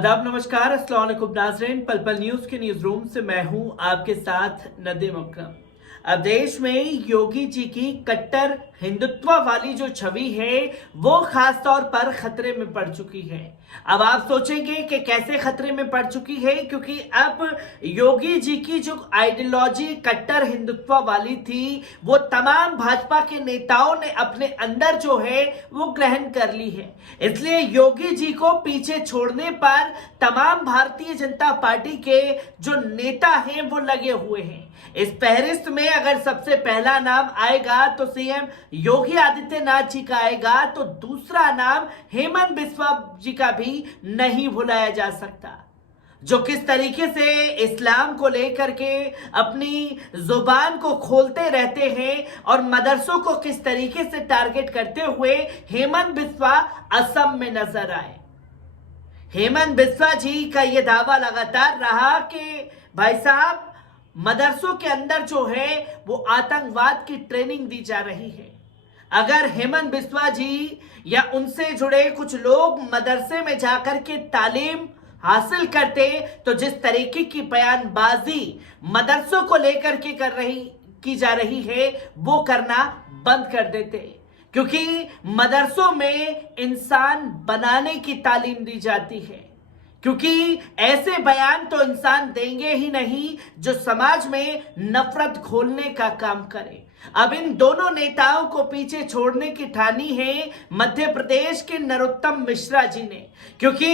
आदाब, नमस्कार, अस्सलाम वालेकुम नाज़रीन। पल पल न्यूज़ के न्यूज़ रूम से मैं हूं आपके साथ नदीम अकरम। अब देश में योगी जी की कट्टर हिंदुत्व वाली जो छवि है वो खास तौर पर खतरे में पड़ चुकी है। अब आप सोचेंगे कि कैसे खतरे में पड़ चुकी है, क्योंकि अब योगी जी की जो आइडियोलॉजी कट्टर हिंदुत्व वाली थी वो तमाम भाजपा के नेताओं ने अपने अंदर जो है वो ग्रहण कर ली है। इसलिए योगी जी को पीछे छोड़ने पर तमाम भारतीय जनता पार्टी के जो नेता हैं वो लगे हुए हैं। इस फहरिस्त में अगर सबसे पहला नाम आएगा तो सीएम योगी आदित्यनाथ जी का आएगा, तो दूसरा नाम हेमंत बिस्वा जी का भी नहीं भुलाया जा सकता, जो किस तरीके से इस्लाम को लेकर के अपनी जुबान को खोलते रहते हैं और मदरसों को किस तरीके से टारगेट करते हुए हेमंत बिस्वा असम में नजर आए। हेमंत बिस्वा जी का यह दावा लगातार रहा कि भाई साहब मदरसों के अंदर जो है वो आतंकवाद की ट्रेनिंग दी जा रही है। अगर हेमंत बिस्वा जी या उनसे जुड़े कुछ लोग मदरसे में जाकर के तालीम हासिल करते तो जिस तरीके की बयानबाजी मदरसों को लेकर के की जा रही है वो करना बंद कर देते, क्योंकि मदरसों में इंसान बनाने की तालीम दी जाती है। क्योंकि ऐसे बयान तो इंसान देंगे ही नहीं जो समाज में नफरत घोलने का काम करे। अब इन दोनों नेताओं को पीछे छोड़ने की ठानी है मध्य प्रदेश के नरोत्तम मिश्रा जी ने, क्योंकि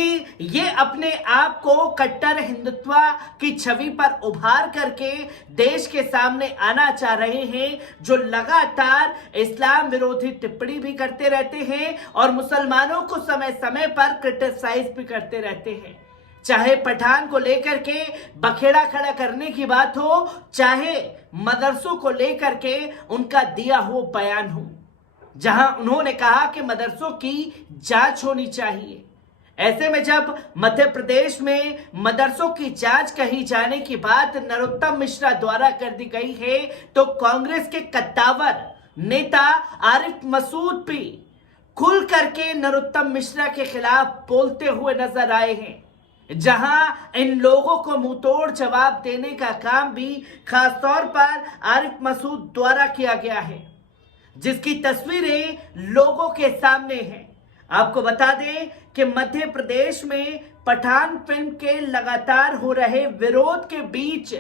ये अपने आप को कट्टर हिंदुत्व की छवि पर उभार करके देश के सामने आना चाह रहे हैं, जो लगातार इस्लाम विरोधी टिप्पणी भी करते रहते हैं और मुसलमानों को समय समय पर क्रिटिसाइज भी करते रहते हैं। चाहे पठान को लेकर के बखेड़ा खड़ा करने की बात हो, चाहे मदरसों को लेकर के उनका दिया हुआ बयान हो, जहां उन्होंने कहा कि मदरसों की जांच होनी चाहिए। ऐसे में जब मध्य प्रदेश में मदरसों की जांच कही जाने की बात नरोत्तम मिश्रा द्वारा कर दी गई है, तो कांग्रेस के कद्दावर नेता आरिफ मसूद भी खुल करके नरोत्तम मिश्रा के खिलाफ बोलते हुए नजर आए हैं, जहां इन लोगों को मुंहतोड़ जवाब देने का काम भी खासतौर पर आरिफ मसूद द्वारा किया गया है, जिसकी तस्वीरें लोगों के सामने हैं। आपको बता दें कि मध्य प्रदेश में पठान फिल्म के लगातार हो रहे विरोध के बीच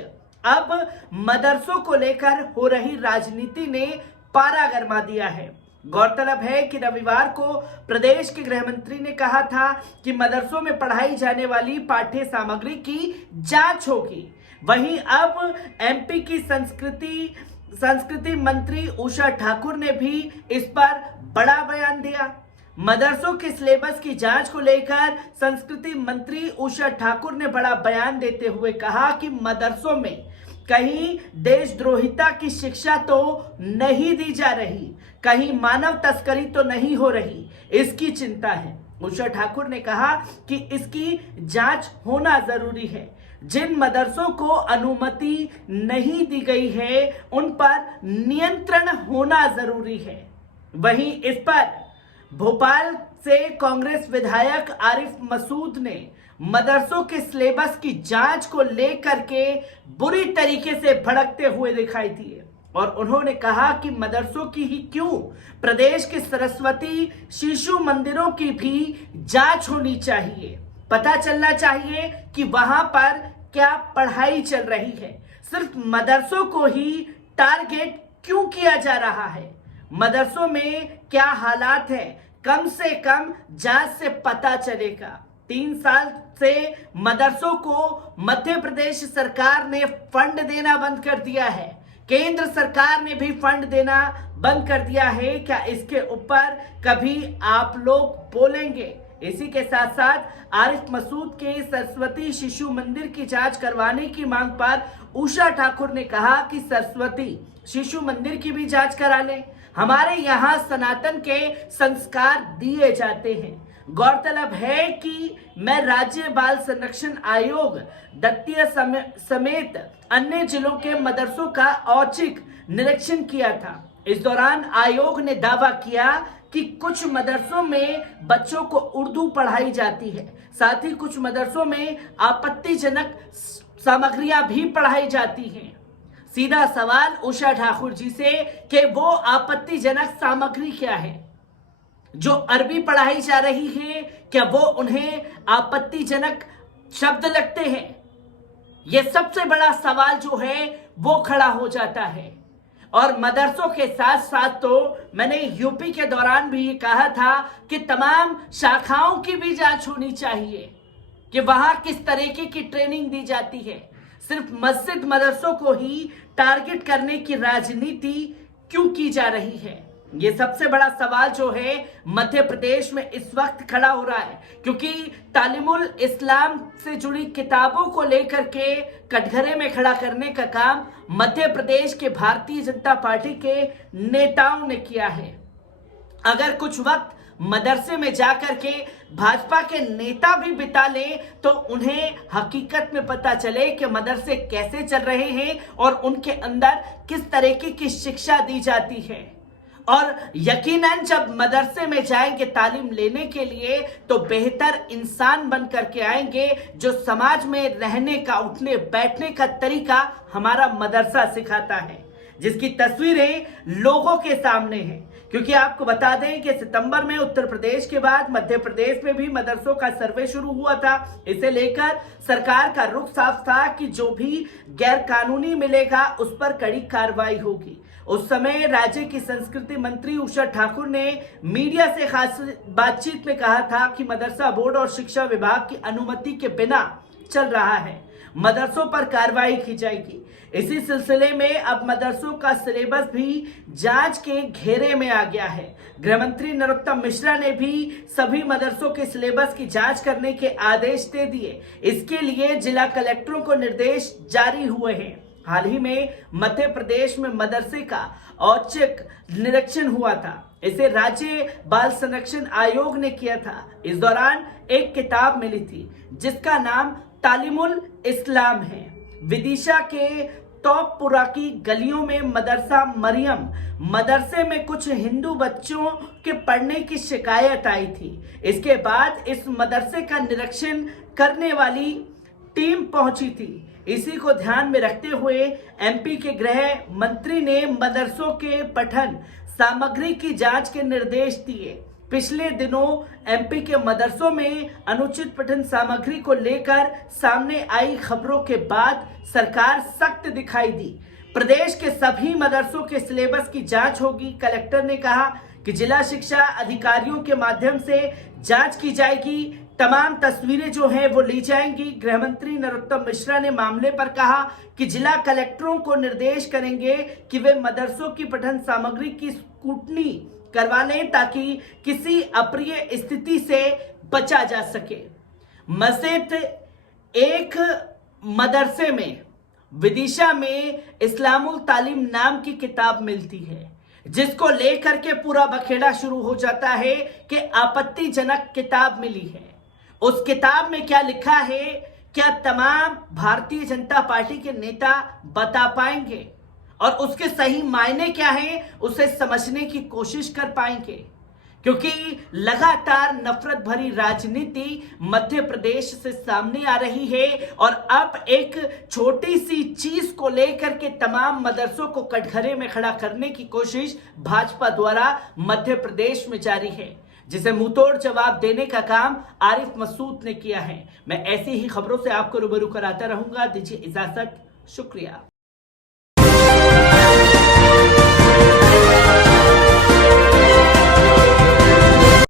अब मदरसों को लेकर हो रही राजनीति ने पारा गरमा दिया है। गौरतलब है कि रविवार को प्रदेश के गृह मंत्री ने कहा था कि मदरसों में पढ़ाई जाने वाली पाठ्य सामग्री की जांच होगी। वहीं अब एमपी की संस्कृति मंत्री उषा ठाकुर ने भी इस पर बड़ा बयान दिया। मदरसों के सिलेबस की जांच को लेकर संस्कृति मंत्री उषा ठाकुर ने बड़ा बयान देते हुए कहा कि मदरसों में कहीं देशद्रोहिता की शिक्षा तो नहीं दी जा रही, कहीं मानव तस्करी तो नहीं हो रही, इसकी चिंता है। उषा ठाकुर ने कहा कि इसकी जांच होना जरूरी है। जिन मदरसों को अनुमति नहीं दी गई है उन पर नियंत्रण होना जरूरी है। वहीं इस पर भोपाल से कांग्रेस विधायक आरिफ मसूद ने मदरसों के सिलेबस की जांच को लेकर के बुरी तरीके से भड़कते हुए दिखाई दिए और उन्होंने कहा कि मदरसों की ही क्यों, प्रदेश के सरस्वती शिशु मंदिरों की भी जांच होनी चाहिए। पता चलना चाहिए कि वहां पर क्या पढ़ाई चल रही है। सिर्फ मदरसों को ही टारगेट क्यों किया जा रहा है, मदरसों में क्या हालात है, कम से कम जांच से पता चलेगा। 3 साल से मदरसों को मध्य प्रदेश सरकार ने फंड देना बंद कर दिया है, केंद्र सरकार ने भी फंड देना बंद कर दिया है। क्या इसके ऊपर कभी आप लोग बोलेंगे? इसी के साथ साथ आरिफ मसूद के सरस्वती शिशु मंदिर की जांच करवाने की मांग पर उषा ठाकुर ने कहा कि सरस्वती शिशु मंदिर की भी जांच करा लें, हमारे यहाँ सनातन के संस्कार दिए जाते हैं। गौरतलब है कि मैं राज्य बाल संरक्षण आयोग दतिया समेत अन्य जिलों के मदरसों का औचक निरीक्षण किया था इस दौरान आयोग ने दावा किया कि कुछ मदरसों में बच्चों को उर्दू पढ़ाई जाती है, साथ ही कुछ मदरसों में आपत्तिजनक सामग्रियां भी पढ़ाई जाती हैं। सीधा सवाल उषा ठाकुर जी से कि वो आपत्तिजनक सामग्री क्या है? जो अरबी पढ़ाई जा रही है, क्या वो उन्हें आपत्तिजनक शब्द लगते हैं? यह सबसे बड़ा सवाल जो है वो खड़ा हो जाता है। और मदरसों के साथ साथ तो मैंने यूपी के दौरान भी ये कहा था कि तमाम शाखाओं की भी जांच होनी चाहिए कि वहां किस तरीके की ट्रेनिंग दी जाती है। सिर्फ मस्जिद मदरसों को ही टारगेट करने की राजनीति क्यों की जा रही है? ये सबसे बड़ा सवाल जो है मध्य प्रदेश में इस वक्त खड़ा हो रहा है, क्योंकि तालीमुल इस्लाम से जुड़ी किताबों को लेकर के कटघरे में खड़ा करने का काम मध्य प्रदेश के भारतीय जनता पार्टी के नेताओं ने किया है। अगर कुछ वक्त मदरसे में जाकर के भाजपा के नेता भी बिता ले तो उन्हें हकीकत में पता चले कि मदरसे कैसे चल रहे हैं और उनके अंदर किस तरीके की शिक्षा दी जाती है। और यकीनन जब मदरसे में जाएंगे तालीम लेने के लिए तो बेहतर इंसान बन करके आएंगे, जो समाज में रहने का, उठने बैठने का तरीका हमारा मदरसा सिखाता है, जिसकी तस्वीरें लोगों के सामने हैं। क्योंकि आपको बता दें कि सितंबर में उत्तर प्रदेश के बाद मध्य प्रदेश में भी मदरसों का सर्वे शुरू हुआ था। इसे लेकर सरकार का रुख साफ था कि जो भी गैर कानूनी मिलेगा उस पर कड़ी कार्रवाई होगी। उस समय राज्य की संस्कृति मंत्री उषा ठाकुर ने मीडिया से खास बातचीत में कहा था कि मदरसा बोर्ड और शिक्षा विभाग की अनुमति के बिना चल रहा है, मदरसों पर कार्रवाई की जाएगी। इसी सिलसिले में अब मदरसों का सिलेबस भी जांच के घेरे में आ गया है। गृह मंत्री नरोत्तम मिश्रा ने भी सभी मदरसों के सिलेबस की जांच करने के आदेश दे दिए। इसके लिए जिला कलेक्टरों को निर्देश जारी हुए हैं। हाल ही में मध्य प्रदेश में मदरसे का औचक निरीक्षण हुआ था। इसे राज्य बाल संरक्षण आयोग ने किया था। इस दौरान एक किताब मिली थी जिसका नाम तालीमुल इस्लाम है। विदिशा के टॉपपुरा की गलियों में मदरसा मरियम मदरसे में कुछ हिंदू बच्चों के पढ़ने की शिकायत आई थी। इसके बाद इस मदरसे का निरीक्षण करने वाली टीम पहुंची थी। इसी को ध्यान में रखते हुए एमपी के गृह मंत्री ने मदरसों के पठन सामग्री की जांच के निर्देश दिए। पिछले दिनों एमपी के मदरसों में अनुचित पठन सामग्री को लेकर सामने आई खबरों के बाद सरकार सख्त दिखाई दी। प्रदेश के सभी मदरसों के सिलेबस की जांच होगी। कलेक्टर ने कहा कि जिला शिक्षा अधिकारियों के माध्यम से जांच की जाएगी, तमाम तस्वीरें जो हैं वो ली जाएंगी। गृह मंत्री नरोत्तम मिश्रा ने मामले पर कहा कि जिला कलेक्टरों को निर्देश करेंगे कि वे मदरसों की पठन सामग्री की स्क्रूटनी करवा लें ताकि किसी अप्रिय स्थिति से बचा जा सके। मस्जिद एक मदरसे में विदिशा में इस्लामुल तालीम नाम की किताब मिलती है, जिसको लेकर के पूरा बखेड़ा शुरू हो जाता है कि आपत्तिजनक किताब मिली है। उस किताब में क्या लिखा है, क्या तमाम भारतीय जनता पार्टी के नेता बता पाएंगे और उसके सही मायने क्या हैं उसे समझने की कोशिश कर पाएंगे? क्योंकि लगातार नफरत भरी राजनीति मध्य प्रदेश से सामने आ रही है और अब एक छोटी सी चीज को लेकर के तमाम मदरसों को कटघरे में खड़ा करने की कोशिश भाजपा द्वारा मध्य प्रदेश में जारी है, जिसे मुंहतोड़ जवाब देने का काम आरिफ मसूद ने किया है। मैं ऐसी ही खबरों से आपको रूबरू कराता रहूंगा। दीजिए इजाजत, शुक्रिया।